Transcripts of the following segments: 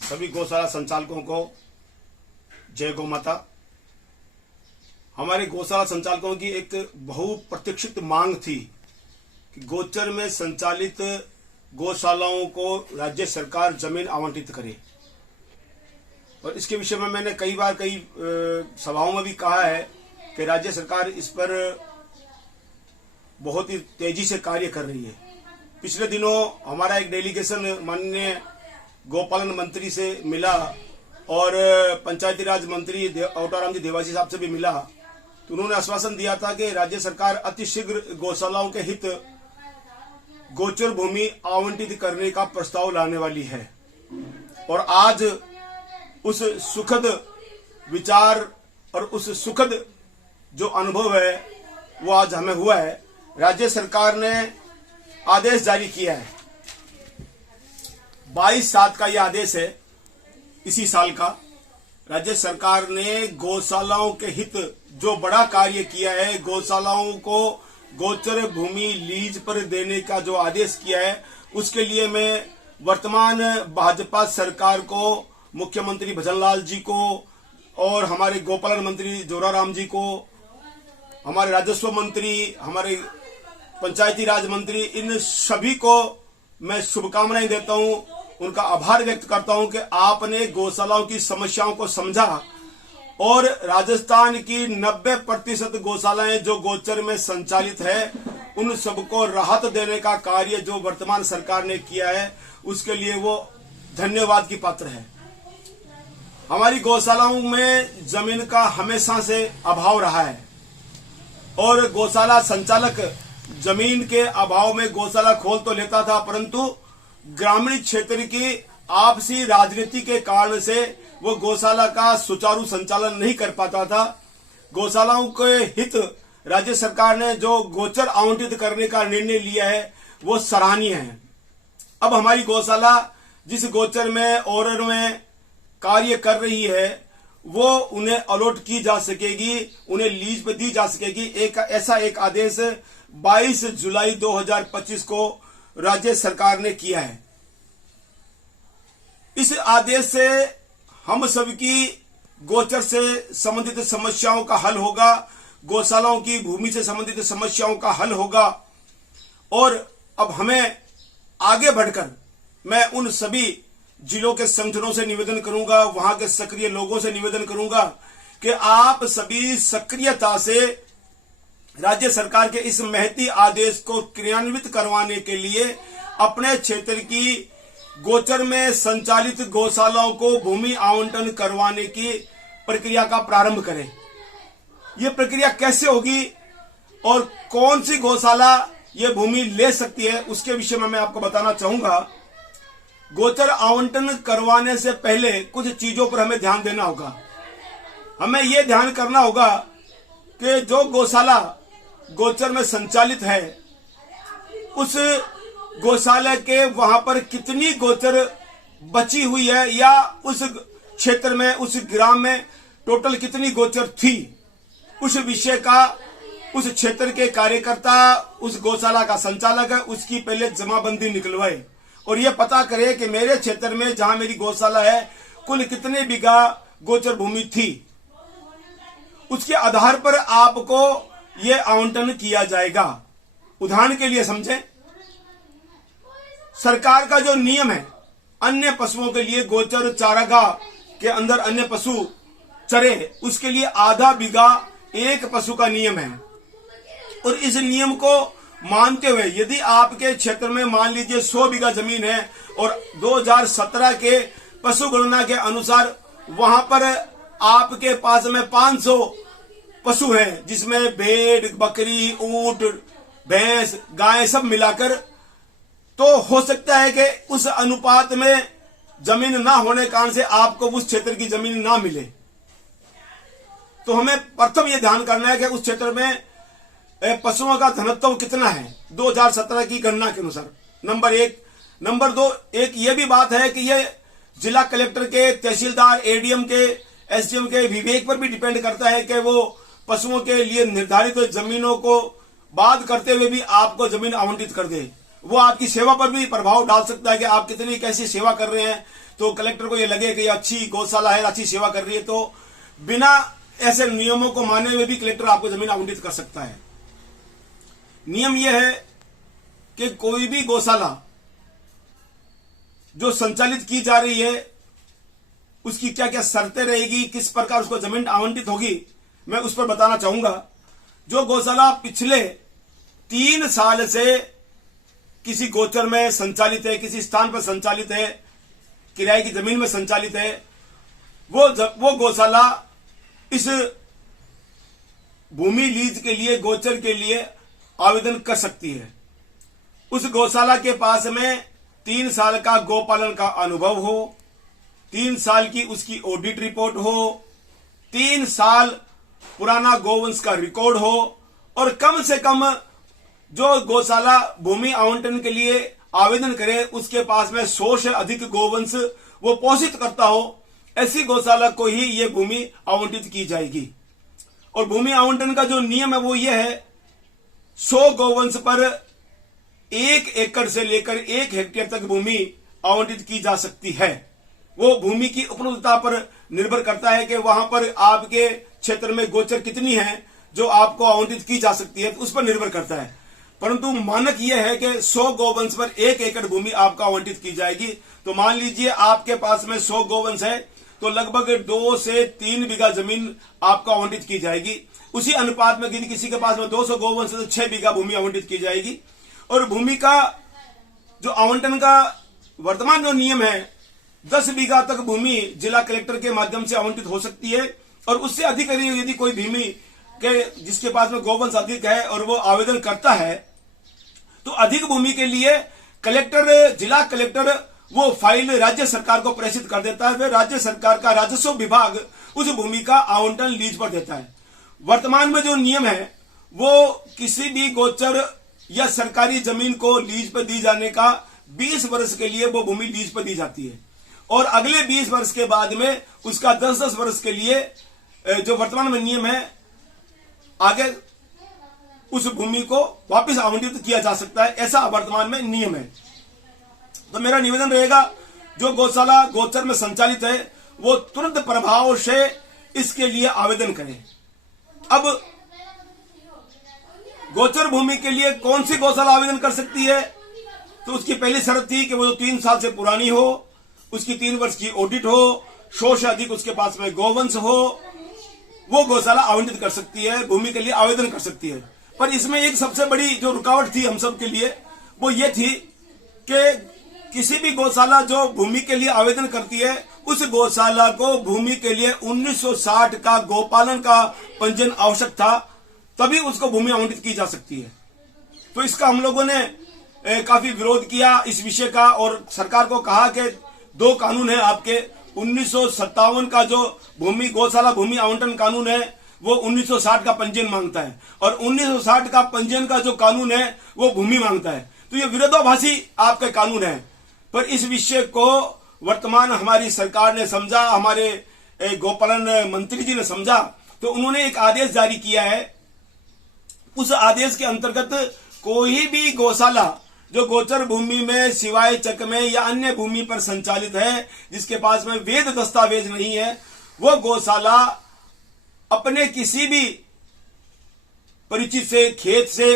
सभी गौशाला संचालकों को जय गौ माता। हमारे गौशाला संचालकों की एक बहुप्रतीक्षित मांग थी कि गोचर में संचालित गौशालाओं को राज्य सरकार जमीन आवंटित करे, और इसके विषय में मैंने कई बार कई सभाओं में भी कहा है कि राज्य सरकार इस पर बहुत ही तेजी से कार्य कर रही है। पिछले दिनों हमारा एक डेलीगेशन माननीय गोपालन मंत्री से मिला और पंचायती राज मंत्री औटाराम जी देवासी साहब से भी मिला, तो उन्होंने आश्वासन दिया था कि राज्य सरकार अतिशीघ्र गौशालाओं के हित गोचर भूमि आवंटित करने का प्रस्ताव लाने वाली है। और आज उस सुखद विचार और उस सुखद जो अनुभव है वो आज हमें हुआ है। राज्य सरकार ने आदेश जारी किया है, 22/7 का यह आदेश है इसी साल का। राज्य सरकार ने गौशालाओं के हित जो बड़ा कार्य किया है, गौशालाओं को गोचर भूमि लीज पर देने का जो आदेश किया है, उसके लिए मैं वर्तमान भाजपा सरकार को, मुख्यमंत्री भजनलाल जी को और हमारे गोपालन मंत्री जोराराम जी को, हमारे राजस्व मंत्री, हमारे पंचायती राज मंत्री, इन सभी को मैं शुभकामनाएं देता हूं, उनका आभार व्यक्त करता हूं कि आपने गौशालाओं की समस्याओं को समझा और राजस्थान की 90% गौशालाएं जो गोचर में संचालित है, उन सबको राहत देने का कार्य जो वर्तमान सरकार ने किया है, उसके लिए वो धन्यवाद की पात्र है। हमारी गौशालाओं में जमीन का हमेशा से अभाव रहा है और गौशाला संचालक जमीन के अभाव में गौशाला खोल तो लेता था, परंतु ग्रामीण क्षेत्र की आपसी राजनीति के कारण से वो गौशाला का सुचारू संचालन नहीं कर पाता था। गौशालाओं के हित राज्य सरकार ने जो गोचर आवंटित करने का निर्णय लिया है वो सराहनीय है। अब हमारी गौशाला जिस गोचर में और में कार्य कर रही है वो उन्हें अलॉट की जा सकेगी, उन्हें लीज पे दी जा सकेगी। ऐसा एक आदेश 22 जुलाई 2025 को राज्य सरकार ने किया है। इस आदेश से हम सबकी गोचर से संबंधित समस्याओं का हल होगा, गौशालाओं की भूमि से संबंधित समस्याओं का हल होगा। और अब हमें आगे बढ़कर मैं उन सभी जिलों के संगठनों से निवेदन करूंगा, वहां के सक्रिय लोगों से निवेदन करूंगा कि आप सभी सक्रियता से राज्य सरकार के इस महती आदेश को क्रियान्वित करवाने के लिए अपने क्षेत्र की गोचर में संचालित गौशालाओं को भूमि आवंटन करवाने की प्रक्रिया का प्रारंभ करें। यह प्रक्रिया कैसे होगी और कौन सी गौशाला यह भूमि ले सकती है, उसके विषय में मैं आपको बताना चाहूंगा। गोचर आवंटन करवाने से पहले कुछ चीजों पर हमें ध्यान देना होगा। हमें यह ध्यान करना होगा कि जो गौशाला गोचर में संचालित है, उस गौशाला के वहां पर कितनी गोचर बची हुई है, या उस क्षेत्र में, उस ग्राम में टोटल कितनी गोचर थी, उस विषय का उस क्षेत्र के कार्यकर्ता, उस गौशाला का संचालक है, उसकी पहले जमाबंदी निकलवाए और यह पता करे कि मेरे क्षेत्र में जहां मेरी गौशाला है कुल कितने बीघा गोचर भूमि थी। उसके आधार पर आपको यह आवंटन किया जाएगा। उदाहरण के लिए समझें, सरकार का जो नियम है, अन्य पशुओं के लिए गोचर चारागाह के अंदर अन्य पशु चरे, उसके लिए आधा बीघा एक पशु का नियम है। और इस नियम को मानते हुए यदि आपके क्षेत्र में मान लीजिए 100 बीघा जमीन है और 2017 के पशु गणना के अनुसार वहां पर आपके पास में 500 पशु हैं, जिसमें भेड़, बकरी, ऊंट, भैंस, गाय सब मिलाकर, तो हो सकता है कि उस अनुपात में जमीन ना होने कारण से आपको उस क्षेत्र की जमीन ना मिले। तो हमें प्रथम यह ध्यान करना है कि उस क्षेत्र में पशुओं का घनत्व कितना है 2017 की गणना के अनुसार, नंबर 1। नंबर 2, एक ये भी बात है कि ये जिला कलेक्टर के, तहसीलदार, एडीएम के, एसडीएम के विवेक पर भी डिपेंड करता है कि वो पशुओं के लिए निर्धारित जमीनों को बात करते हुए भी आपको जमीन आवंटित कर दे। वो आपकी सेवा पर भी प्रभाव डाल सकता है कि आप कितनी कैसी सेवा कर रहे हैं। तो कलेक्टर को ये लगे कि अच्छी गौशाला है, अच्छी सेवा कर रही है, तो बिना ऐसे नियमों को माने हुए भी कलेक्टर आपको जमीन आवंटित कर सकता है। नियम यह है कि कोई भी गौशाला जो संचालित की जा रही है उसकी क्या क्या शर्तें रहेगी, किस प्रकार उसको जमीन आवंटित होगी, मैं उस पर बताना चाहूंगा। जो गौशाला पिछले 3 साल से किसी गोचर में संचालित है, किसी स्थान पर संचालित है, किराए की जमीन में संचालित है, वो गौशाला इस भूमि लीज के लिए, गोचर के लिए आवेदन कर सकती है। उस गौशाला के पास में 3 साल का गौपालन का अनुभव हो, 3 साल की उसकी ऑडिट रिपोर्ट हो, 3 साल पुराना गोवंश का रिकॉर्ड हो, और कम से कम जो गौशाला भूमि आवंटन के लिए आवेदन करे उसके पास में 100 से अधिक गोवंश वो पोषित करता हो। ऐसी गौशाला को ही ये भूमि आवंटित की जाएगी। और भूमि आवंटन का जो नियम है वो ये है, 100 गोवंश पर 1 एकड़ से लेकर 1 हेक्टेयर तक भूमि आवंटित की जा सकती है। वो भूमि की उपलब्धता पर निर्भर करता है कि वहां पर आपके क्षेत्र में गोचर कितनी है जो आपको आवंटित की जा सकती है, तो उस पर निर्भर करता है। परंतु मानक यह है कि 100 गोवंश पर 1 एकड़ भूमि आपको आवंटित की जाएगी। तो मान लीजिए आपके पास में 100 गोवंश है तो लगभग 2 से 3 बीघा जमीन आपको आवंटित की जाएगी। उसी अनुपात में यदि किसी के पास में 200 गोवंश है तो 6 बीघा भूमि आवंटित की जाएगी। और भूमि का जो आवंटन का वर्तमान जो नियम है, 10 बीघा तक भूमि जिला कलेक्टर के माध्यम से आवंटित हो सकती है। और उससे अधिक यदि कोई भूमि के जिसके पास में गोवंश अधिक है और वो आवेदन करता है तो अधिक भूमि के लिए कलेक्टर, जिला कलेक्टर वो फाइल राज्य सरकार को प्रेषित कर देता है। फिर राज्य सरकार का राजस्व विभाग उस भूमि का आवंटन लीज पर देता है। वर्तमान में जो नियम है वो किसी भी गोचर या सरकारी जमीन को लीज पर दी जाने का 20 वर्ष के लिए वो भूमि लीज पर दी जाती है, और अगले 20 वर्ष के बाद में उसका 10-10 वर्ष के लिए जो वर्तमान में नियम है आगे उस भूमि को वापस आवंटित किया जा सकता है। ऐसा वर्तमान में नियम है। तो मेरा निवेदन रहेगा, जो गौशाला गोचर में संचालित है वो तुरंत प्रभाव से इसके लिए आवेदन करें। अब गोचर भूमि के लिए कौन सी गौशाला आवेदन कर सकती है, तो उसकी पहली शर्त थी कि वो 3 साल से पुरानी हो, उसकी 3 वर्ष की ऑडिट हो, 100 से अधिक उसके पास में गोवंश हो, वो गौशाला आवंटित कर सकती है, भूमि के लिए आवेदन कर सकती है। पर इसमें एक सबसे बड़ी जो रुकावट थी हम सब के लिए वो ये थी कि किसी भी गौशाला जो भूमि के लिए आवेदन करती है उस गौशाला को भूमि के लिए 1960 का गौपालन का पंजीयन आवश्यक था, तभी उसको भूमि आवंटित की जा सकती है। तो इसका हम लोगों ने काफी विरोध किया इस विषय का, और सरकार को कहा कि 2 कानून है आपके। 1957 का जो भूमि गौशाला भूमि आवंटन कानून है वो 1960 का पंजीयन मांगता है, और 1960 का पंजीयन का जो कानून है वो भूमि मांगता है। तो ये विरोधाभासी आपके कानून है। पर इस विषय को वर्तमान हमारी सरकार ने समझा, हमारे गौपालन मंत्री जी ने समझा, तो उन्होंने एक आदेश जारी किया है। उस आदेश के अंतर्गत कोई भी गौशाला जो गोचर भूमि में सिवाय चक में या अन्य भूमि पर संचालित है, जिसके पास में वैध दस्तावेज नहीं है, वो गौशाला अपने किसी भी परिचित से खेत से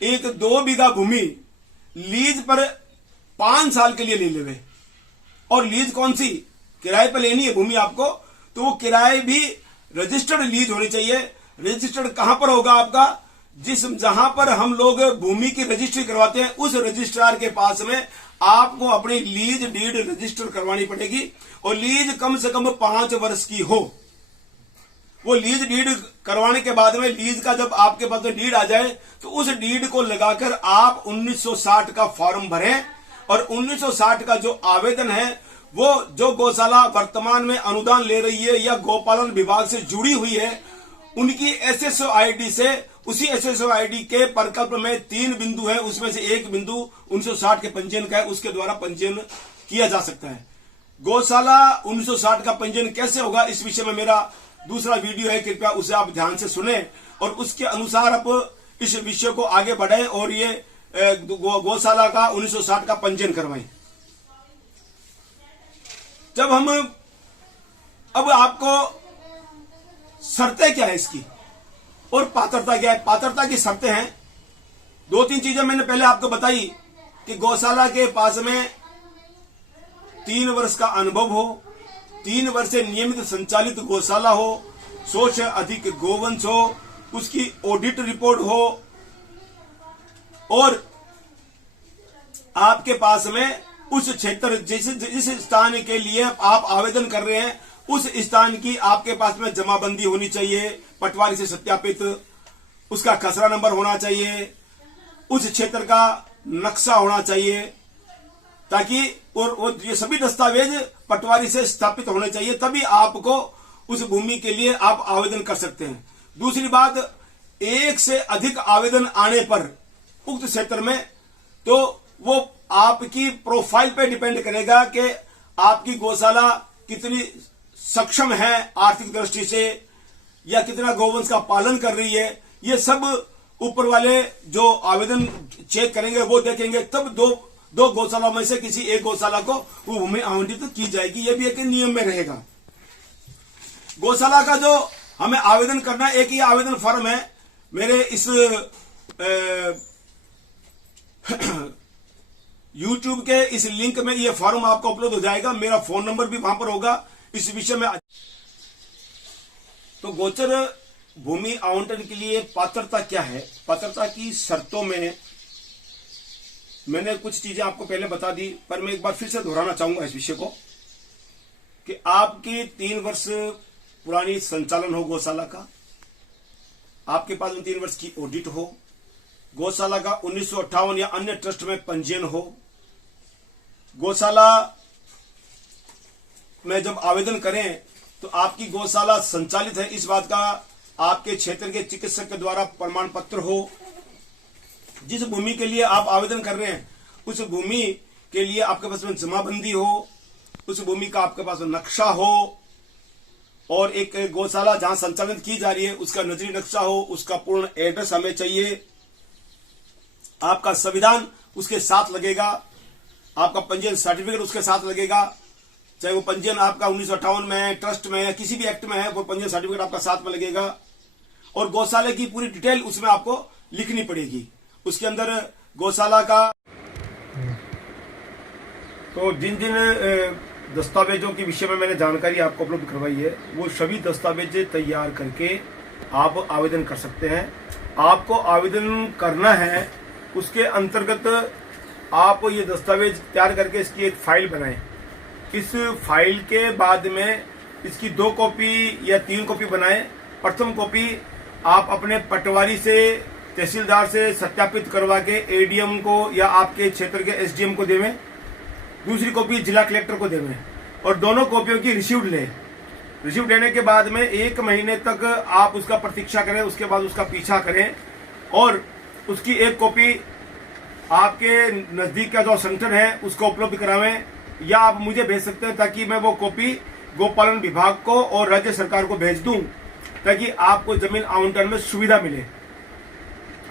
1-2 बीघा भूमि लीज पर 5 साल के लिए ले लेवे। और लीज कौन सी, किराए पर लेनी है भूमि आपको, तो वो किराए भी रजिस्टर्ड लीज होनी चाहिए। रजिस्टर्ड कहां पर होगा आपका, जहां पर हम लोग भूमि की रजिस्ट्री करवाते हैं उस रजिस्ट्रार के पास में आपको अपनी लीज डीड रजिस्टर करवानी पड़ेगी, और लीज कम से कम 5 वर्ष की हो। वो लीज डीड करवाने के बाद में लीज का जब आपके पास में डीड आ जाए तो उस डीड को लगाकर आप 1960 का फॉर्म भरें, और 1960 का जो आवेदन है वो जो गौशाला वर्तमान में अनुदान ले रही है या गौपालन विभाग से जुड़ी हुई है उनकी एसएसओ आईडी से, उसी एसएसओ आईडी के प्रकल्प में 3 बिंदु है, उसमें से एक बिंदु 1960 के पंजीयन का है, उसके द्वारा पंजीयन किया जा सकता है। गौशाला 1960 का पंजीयन कैसे होगा, इस विषय में मेरा दूसरा वीडियो है, कृपया उसे आप ध्यान से सुने और उसके अनुसार आप इस विषय को आगे बढ़ाएं और ये गौशाला का 1960 का पंजीयन करवाएं। जब हम अब आपको शर्तें क्या है इसकी और पात्रता क्या है। पात्रता की शर्तें हैं, 2-3 चीजें मैंने पहले आपको बताई कि गौशाला के पास में 3 वर्ष का अनुभव हो, 3 वर्ष से नियमित संचालित गौशाला हो, 100 से अधिक गोवंश हो, उसकी ऑडिट रिपोर्ट हो और आपके पास में उस क्षेत्र जिस स्थान के लिए आप आवेदन कर रहे हैं उस स्थान की आपके पास में जमाबंदी होनी चाहिए, पटवारी से सत्यापित, उसका खसरा नंबर होना चाहिए, उस क्षेत्र का नक्शा होना चाहिए, ताकि और ये सभी दस्तावेज पटवारी से स्थापित होने चाहिए, तभी आपको उस भूमि के लिए आप आवेदन कर सकते हैं। दूसरी बात, 1 से अधिक आवेदन आने पर उक्त क्षेत्र में तो वो आपकी प्रोफाइल पे डिपेंड करेगा कि आपकी गौशाला कितनी सक्षम है आर्थिक दृष्टि से या कितना गौवंश का पालन कर रही है। ये सब ऊपर वाले जो आवेदन चेक करेंगे वो देखेंगे, तब दो गौशाला में से किसी एक गौशाला को वो भूमि आवंटित की जाएगी। ये भी एक नियम में रहेगा। गौशाला का जो हमें आवेदन करना है, एक ही आवेदन फॉर्म है मेरे इस YouTube के इस लिंक में ये फॉर्म आपको अपलोड हो जाएगा, मेरा फोन नंबर भी वहां पर होगा इस विषय में। तो गोचर भूमि आवंटन के लिए पात्रता क्या है, पात्रता की शर्तों में मैंने कुछ चीजें आपको पहले बता दी, पर मैं एक बार फिर से दोहराना चाहूंगा इस विषय को कि आपकी 3 वर्ष पुरानी संचालन हो गौशाला का, आपके पास 3 वर्ष की ऑडिट हो, गौशाला का 1958 या अन्य ट्रस्ट में पंजीयन हो, गौशाला में जब आवेदन करें तो आपकी गौशाला संचालित है इस बात का आपके क्षेत्र के चिकित्सक के द्वारा प्रमाण पत्र हो, जिस भूमि के लिए आप आवेदन कर रहे हैं उस भूमि के लिए आपके पास में जमाबंदी हो, उस भूमि का आपके पास नक्शा हो और एक गौशाला जहां संचालित की जा रही है उसका नजरी नक्शा हो, उसका पूर्ण एड्रेस हमें चाहिए, आपका संविधान उसके साथ लगेगा, आपका पंजीयन सर्टिफिकेट उसके साथ लगेगा, चाहे वो पंजीयन आपका 1958 में है, ट्रस्ट में है, किसी भी एक्ट में है, वो पंजीयन सर्टिफिकेट आपका साथ में लगेगा और गौशाला की पूरी डिटेल उसमें आपको लिखनी पड़ेगी। उसके अंदर गौशाला का तो जिन जिन दस्तावेजों के विषय में मैंने जानकारी आपको उपलब्ध करवाई है वो सभी दस्तावेज तैयार करके आप आवेदन कर सकते हैं। आपको आवेदन करना है, उसके अंतर्गत आप ये दस्तावेज तैयार करके इसकी एक फाइल बनाएं। इस फाइल के बाद में इसकी 2 कॉपी या 3 कॉपी बनाएं। प्रथम कॉपी आप अपने पटवारी से, तहसीलदार से सत्यापित करवा के एडीएम को या आपके क्षेत्र के एसडीएम को देवें। दूसरी कॉपी जिला कलेक्टर को देवें और दोनों कॉपियों की रिसीव्ड लें। रिसीव्ड लेने के बाद में 1 महीने तक आप उसका प्रतीक्षा करें, उसके बाद उसका पीछा करें और उसकी एक कॉपी आपके नजदीक का जो संगठन है उसको उपलब्ध करावें या आप मुझे भेज सकते हैं ताकि मैं वो कॉपी गोपालन विभाग को और राज्य सरकार को भेज दूं ताकि आपको जमीन आवंटन में सुविधा मिले।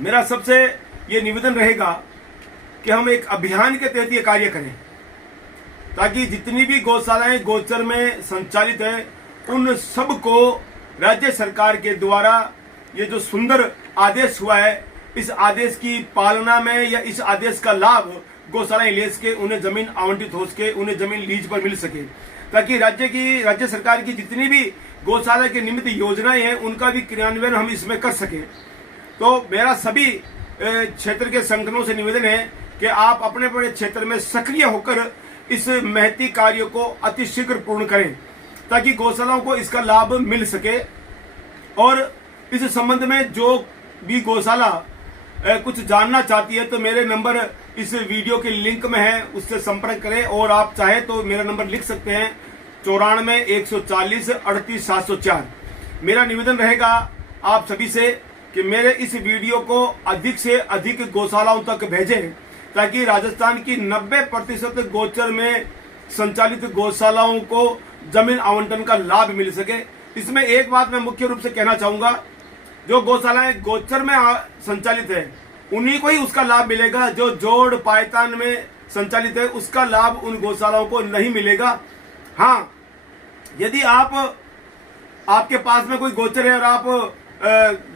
मेरा सबसे ये निवेदन रहेगा कि हम एक अभियान के तहत ये कार्य करें ताकि जितनी भी गौशालाएं गोचर में संचालित है उन सबको राज्य सरकार के द्वारा ये जो सुंदर आदेश हुआ है इस आदेश की पालना में या इस आदेश का लाभ गौशालाएं ले सके, उन्हें जमीन आवंटित हो सके, उन्हें जमीन लीज पर मिल सके, ताकि राज्य सरकार की जितनी भी गौशाला के निमित्त योजनाएं हैं उनका भी क्रियान्वयन हम इसमें कर सके। तो मेरा सभी क्षेत्र के संगठनों से निवेदन है कि आप अपने अपने क्षेत्र में सक्रिय होकर इस महती कार्य को अतिशीघ्र पूर्ण करें ताकि गौशालाओं को इसका लाभ मिल सके। और इस संबंध में जो भी गौशाला कुछ जानना चाहती है तो मेरे नंबर इस वीडियो के लिंक में है, उससे संपर्क करें और आप चाहे तो मेरा नंबर लिख सकते हैं 94 140 38 704। मेरा निवेदन रहेगा आप सभी से कि मेरे इस वीडियो को अधिक से अधिक गौशालाओं तक भेजें ताकि राजस्थान की 90% गोचर में संचालित गौशालाओं को जमीन आवंटन का लाभ मिल सके। इसमें एक बात मैं मुख्य रूप से कहना चाहूंगा, जो गौशालाएं गोचर में संचालित है उन्हीं को ही उसका लाभ मिलेगा। जो जोड़ पायतान में संचालित है उसका लाभ उन गौशालाओं को नहीं मिलेगा। हाँ, यदि आपके पास में कोई गोचर है और आप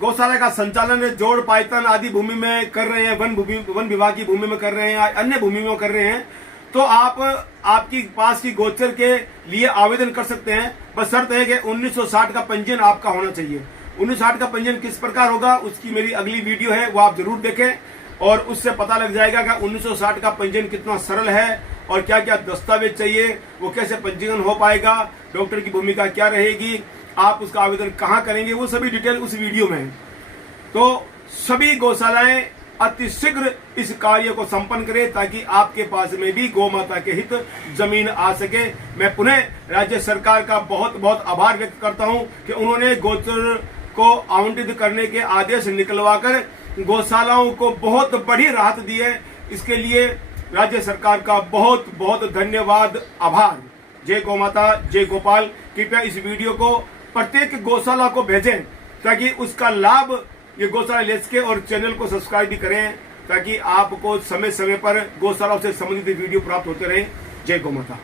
गौशाला का संचालन जोड़ पायतान आदि भूमि में कर रहे हैं, वन विभाग की भूमि में कर रहे हैं, अन्य भूमि में कर रहे हैं, तो आपकी पास की गोचर के लिए आवेदन कर सकते हैं। बस शर्त है कि 1960 का पंजीयन आपका होना चाहिए। 1960 का पंजीयन किस प्रकार होगा उसकी मेरी अगली वीडियो है, वो आप जरूर देखें और उससे पता लग जाएगा कि 1960 का पंजीयन कितना सरल है और क्या क्या दस्तावेज चाहिए, वो कैसे पंजीयन हो पाएगा, डॉक्टर की भूमिका क्या रहेगी, आप उसका आवेदन कहाँ करेंगे, वो सभी डिटेल उस वीडियो में है। तो सभी गौशालाएं अतिशीघ्र इस कार्य को संपन्न करें ताकि आपके पास में भी गौ माता के हित जमीन आ सके। मैं पुनः राज्य सरकार का बहुत बहुत आभार व्यक्त करता हूं कि उन्होंने गोचर को आवंटित करने के आदेश निकलवाकर गौशालाओं को बहुत बड़ी राहत दी है। इसके लिए राज्य सरकार का बहुत बहुत धन्यवाद, आभार। जय गौ माता, जय गोपाल। कृपया इस वीडियो को प्रत्येक गौशाला को भेजें ताकि उसका लाभ ये गौशाला ले सके और चैनल को सब्सक्राइब भी करें ताकि आपको समय समय पर गौशालाओं से संबंधित वीडियो प्राप्त होते रहे। जय गौ माता।